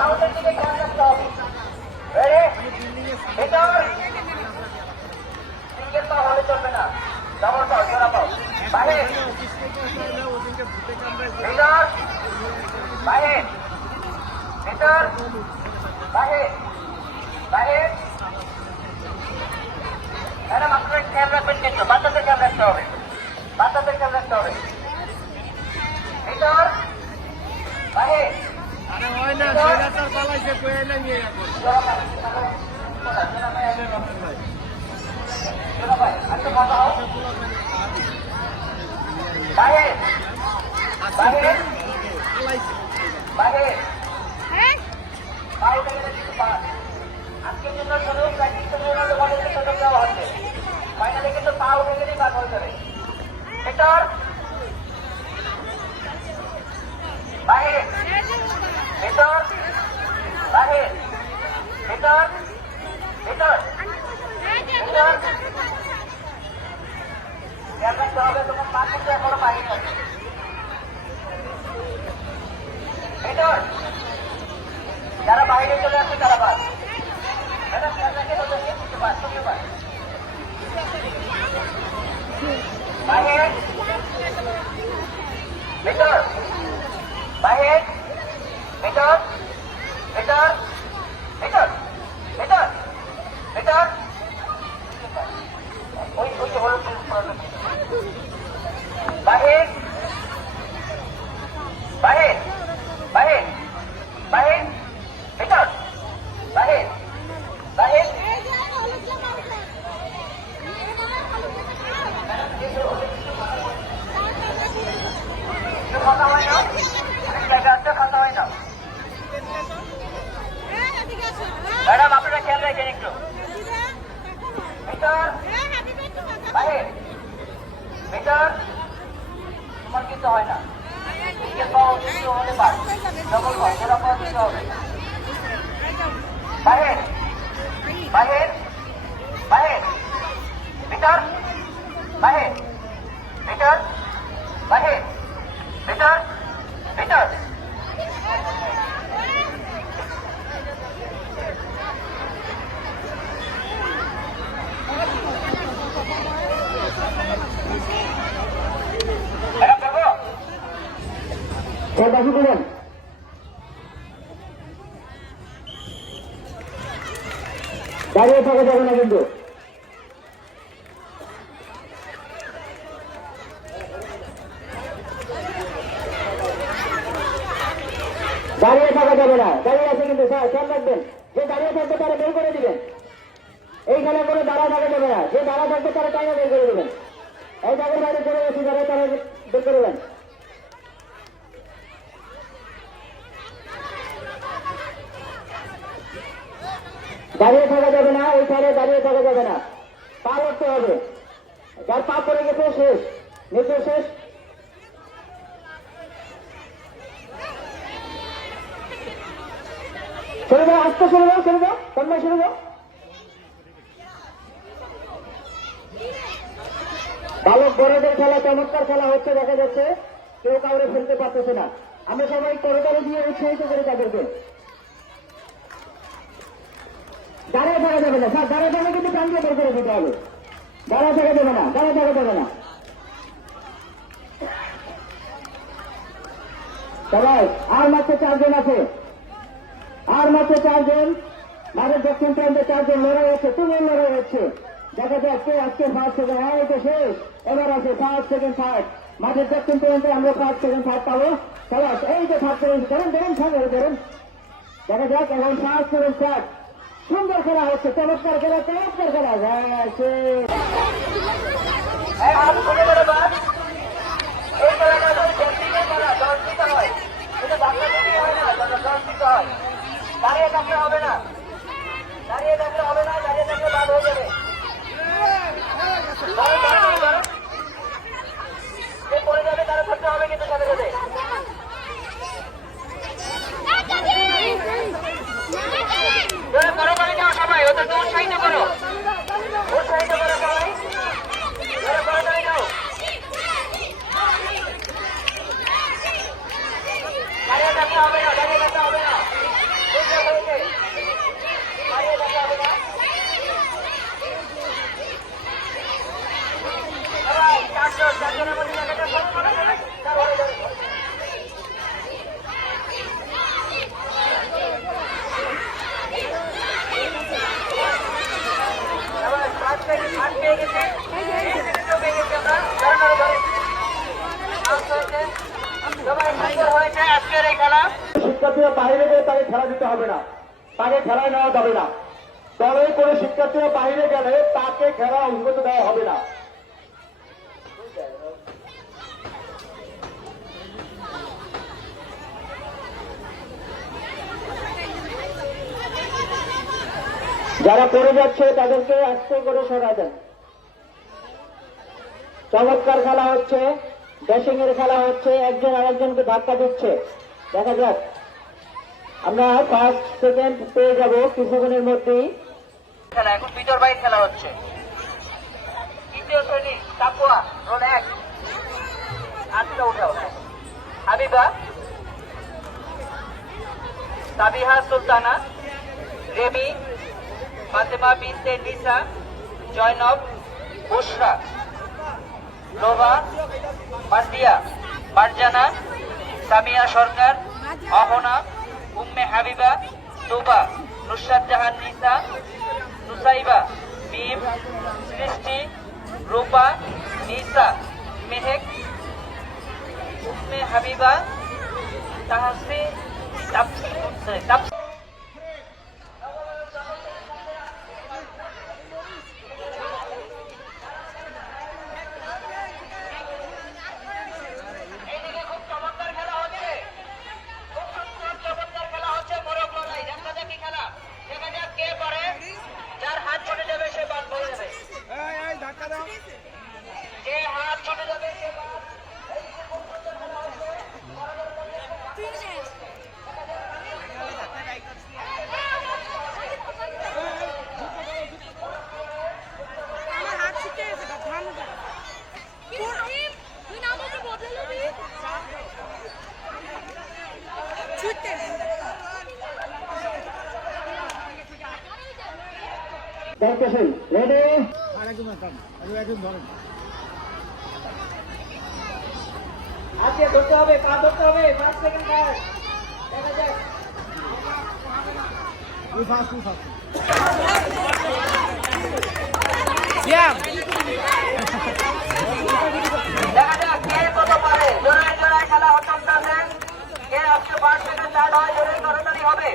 সাউন্ডের দিকে খেয়াল রাখতে হবে। ভিতর সিঙ্গেল পা হলে চলবে না, ডবল পাও, জোড়া পাও। বাহির ভিতর বাহির ভিতর বাহির বাহির। ম্যাডাম আপনারা খেয়াল রাখবেন কিন্তু বাচ্চাদের খেয়াল রাখতে হবে, বাচ্চাদের খেয়াল রাখতে হবে। ভিতর বাহির বাহির বাহির বাহির। আজকের জন্য শুধু প্র্যাকটিসের জন্য তোমাদেরকে সুযোগ দেওয়া হচ্ছে, ফাইনালে কিন্তু পা উঠে গেলেই বাদ হয়ে যাবে। ভিতর বাহির ভিতর বাহির ভিতর ভিতর ভিতর। খেয়াল রাখতে হবে তোমার পা কিন্তু এখনো বাহির আছে। ভিতর যারা বাইরে চলে আসছে তারা বাদ। ম্যাডাম খেয়াল রাখে ওদেরকে শুনতে পার বাহির ভিতর বাহির ভিতর ভিতর ভিতর ভিতর ভিতর। ওই যে হলুদ বাহির বাহির বাহির বাহির ভিতর বাহির বাহির। কথা হয় না, অনেক জায়গা আছে, কথা হয় না। ম্যাডাম আপনারা খেয়াল রাখেন একটু। ভিতর বাহির ভিতর। তোমার কিন্তু হয় না, হলে পার, ডবল পাও, জোড়া পাও দিতে হবে। বাহির বাহির বাহির ভিতর বাহির ভিতর বাহির ভিতর ভিতর। বাকি দেবেন দাঁড়িয়ে থাকা যাবে না কিন্তু। দাঁড়িয়ে থাকা যাবে না, দাঁড়িয়ে আছে কিন্তু স্যার খেয়াল রাখবেন। যে দাঁড়িয়ে থাকবে তারা বের করে দিবেন। এই খেলা করে দাঁড়া থাকা যাবে না, যে দাঁড়া থাকবে তারা টাইমে বের করে দিবেন। এই জায়গার বাইরে চলে গেছে যারা তারা বের করে দেবেন। দাঁড়িয়ে থাকা যাবে না, এই খেলায় দাঁড়িয়ে থাকা যাবে না, পা করতে হবে। যার পা পড়ে গেছে শেষ, নিচে শেষ। সরে যাও, আস্তে সরে যাও, সরে যাও, তন্ময় সরে যাও। বালক বড়দের খেলা চমৎকার খেলা হচ্ছে, দেখা যাচ্ছে কেউ কাউরে ফেলতে পারতেছে না। আমরা সবাই করতালি দিয়ে উৎসাহিত করি তাদেরকে। দাঁড়িয়ে থাকা যাবে না স্যার, দাঁড়িয়ে থাকলে কিন্তু টান দিয়ে বের করে দিতে হবে। দাঁড়িয়ে থাকা যাবে না, দাঁড়িয়ে থাকা যাবে না। সবাই আর মাত্র 4 জন আছে, আর মাত্র 4 জন। মাঝের দক্ষিণ প্রান্তে 4 জন লড়াই হচ্ছে, তুমি লড়াই হচ্ছে। দেখা যাচ্ছে আজকে ফার্স্ট সেকেন্ড, হ্যাঁ এটা শেষ। এবার আছে ফার্স্ট সেকেন্ড থার্ড। মাঝের দক্ষিণ প্রান্তে আমরা ফার্স্ট সেকেন্ড থার্ড পাবো। সবাই এই যে থার্ড সেকেন্ড ধরেন ধরেন সামনে ধরেন। দেখা যাক এখন ফার্স্ট সেকেন্ড থার্ড। সুন্দর খেলা হচ্ছে, চমৎকার খেলা, চমৎকার খেলা। দাঁড়িয়ে থাকলে হবে না, দাঁড়িয়ে থাকলে হবে না, দাঁড়িয়ে থাকলে বাদ হয়ে যাবে। যে পড়ে যাবে তারা ধরতে হবে কিন্তু সাথে সাথে। করো করে যাও সবাই, ওদের উৎসাহিত করো, উৎসাহিত করো সবাই, করে করে যাও। দাঁড়িয়ে থাকতে হবে না, দাঁড়িয়ে থাকতে হবে না, বাইরে গিয়ে তাকে খেলা দিতে হবে না, তাকে খেলায় নেওয়া যাবে না। দলে কোনো শিক্ষার্থীরা বাইরে গেলে তাকে খেলা অনুমতি দেওয়া হবে না। যারা পড়ে যাচ্ছে তাদেরকে আস্তে করে সরা দেন। চমৎকার খেলা হচ্ছে, ড্যাশিং এর খেলা হচ্ছে, একজন আরেকজনকে ধাক্কা দিচ্ছে। দেখা যাক, আমরা ফার্স্ট সেকেন্ড পেয়ে যাব কিছুক্ষণের মধ্যেই। খেলা এখন ভিতর বাইর খেলা হচ্ছে। তৃতীয় শ্রেণী তাকুয়া রোল 1 আটটা উঠাও। হাবিবা, সাবিহা সুলতানা, রেমি, ফাতেমা বিনতে নিসা, জয়নব, বুশরা, লোভা, মার্দিয়া, মারজানা, সামিয়া সরকার, অহনা, উম্মে হাবিবা, তুবা, নুসরাত জাহান নিসা, নুসাইবা, মিম, সৃষ্টি, রূপা, নিসা, মেহেক, উম্মে হাবিবা, তাহসি, তাপসি। দেখতেছেন রেডি, আজকে ধরতে হবে, পা ধরতে হবে, 5 সেকেন্ড কার। দেখা যাক দেখা যাক কে কত পারে। জোড়ায় জোড়ায় খেলা হচ্ছে। কে আজকে 5 সেকেন্ড স্টার্ট হয়, জোরে তাড়াতাড়ি হবে।